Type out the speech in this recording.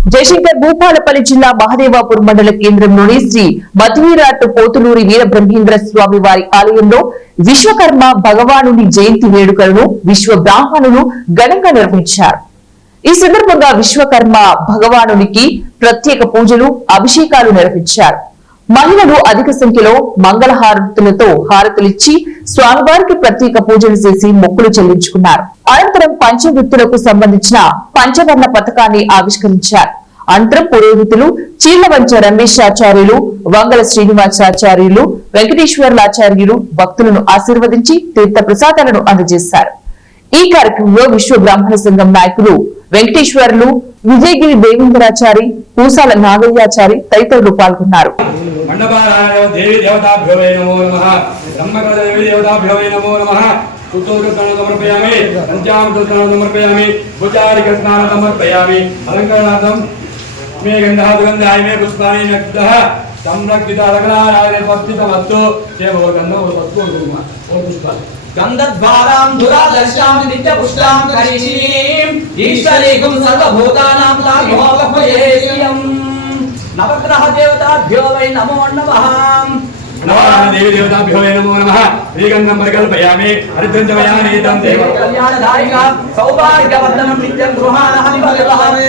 జయశంకర్ భూపాలపల్లి జిల్లా మహదేవాపూర్ మండల కేంద్రంలోని శ్రీ మధువీరాట్టు పోతులూరి వీరబ్రహ్మేంద్ర స్వామి వారి ఆలయంలో విశ్వకర్మ భగవానుని జయంతి వేడుకలను విశ్వ బ్రాహ్మణులు ఘనంగా నిర్వహించారు. ఈ సందర్భంగా విశ్వకర్మ భగవానునికి ప్రత్యేక పూజలు, అభిషేకాలు నిర్వహించారు. మహిళలు అధిక సంఖ్యలో మంగళహారతులతో హారతులిచ్చి స్వామివారికి ప్రత్యేక పూజలు చేసి మొక్కులు చెల్లించుకున్నారు. అనంతరం పంచవృత్తులకు సంబంధించిన పంచవర్ణ పథకాన్ని ఆవిష్కరించారు. అనంతరం పురోహితులు చీళ్లవంచ రమేశాచార్యులు, వంగల శ్రీనివాసాచార్యులు, వెంకటేశ్వర్లాచార్యులు భక్తులను ఆశీర్వదించి తీర్థ ప్రసాదాలను అందజేశారు. ఈ కార్యక్రమంలో విశ్వ బ్రాహ్మణ సంఘం నాయకులు వెంకటేశ్వర్లు, విజయగిరి దేవేంద్రాచారి, పూసాల నాగయ్యాచారి తదితరులు పాల్గొన్నారు. गंधद्वारां दुरादर्शां नित्यपुष्टां करीशीं ईश्वरीकुं सर्वभूतानां तायोगभयेयं नवग्रह देवताभ्यो वै नमो नमः नमः देवी देवताभ्यो वै नमो नमः श्रीगन्धं परिकल्पयामि हरिद्रं च मया नीतं देव कल्याणदायिका सौभाग्यवर्धनं नित्यं गृहाणः